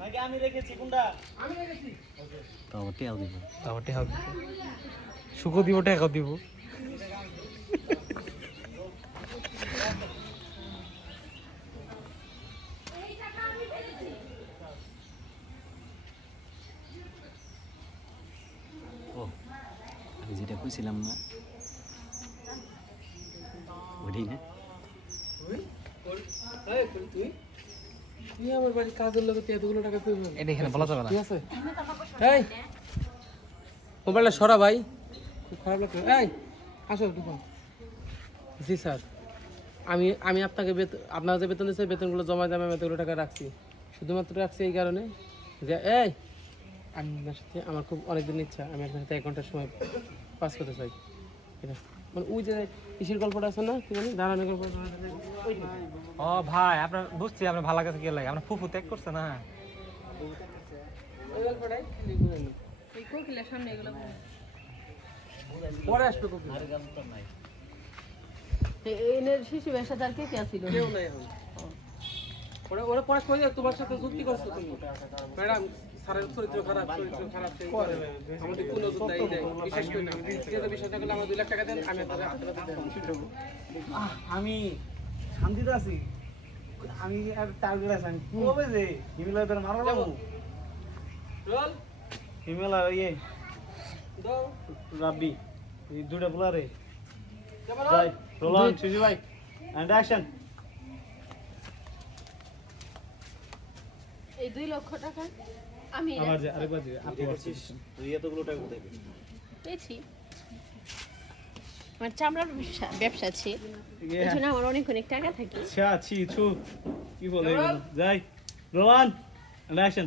নাকি আমি রেখেছি কোনটা? আমি রেখেছি। তাও টেয়াও দিব। তাও টেহা দিব। সুকো দিব টাকা দিব। ও আমি যেটা কইছিলাম না ওইটাই না তুই আমার বাড়ি কাজের লোক এতগুলো টাকা কই পাবি? এটা এখানে বলা যাবে না। ঠিক আছে এই মোবাইলটা সরা ভাই, খুব খারাপ লাগছে। এই আসো ঢুকুন। জি স্যার, আমি আপনাকে আপনার যে বেতন দিচ্ছে বেতনগুলো জমা দিয়ে আমি এতগুলো টাকা রাখছি, শুধুমাত্র রাখছি এই কারণে যে এই আমি আপনার সাথে আমার খুব অনেকদিন ইচ্ছা আমি আপনার সাথে 1 ঘন্টার সময় পাস করতে চাই। ঠিক আছে, মানে ওই যে কিসের গল্পটা আছে না, কি জানি দাঁড়ানোর গল্পটা। ও ভাই আপনার বুঝছি আপনার ভালো কাছে কি লাগে আপনার ফুফু ত্যাগ করছে না। ওই গল্পটাই খালি ঘুরে নি। এই কোকিলের সামনে এগুলো পরে আসবে কোকিল। আর গাছ তো নাই। এনের শিশু ব্যবসা তার কে কে ছিল? কেউ নাই এখন। ওরা পরে কই যায় তোমার সাথে যুক্তি করছো তুমি ম্যাডাম, স্যারের চরিত্র খারাপ সেই কারণে আমাদের কোনো যুক্তি দেয় দেয় বিশেষ করে না যেটা বিষয়টা হলো আমার 2 লাখ টাকা দেন আমি আপনাদের হাতে দেব। আমি শান্তিতে আছি, আমি আর টার্গেট আছে। আমি কবে যে হিমেলয়ের মারা যাবো? রোল হিমেলয় ইয়ে দাও রাব্বি এই দুটো বুলারে কেমন যাই রোল অন সুজি ভাই এন্ড অ্যাকশন। এই 2 লক্ষ টাকা আমি আবার যে আরেকবার যে আপনি করছিস তুই এতগুলো টাকা কোথায় পেলি? পেয়েছি। আমার চামড়ার ব্যবসা আছে, এই জন্য আমার অনেক টাকা থাকে। আচ্ছা ছি ছু কি বলে এগুলো? যাই রোল অন এন্ড অ্যাকশন।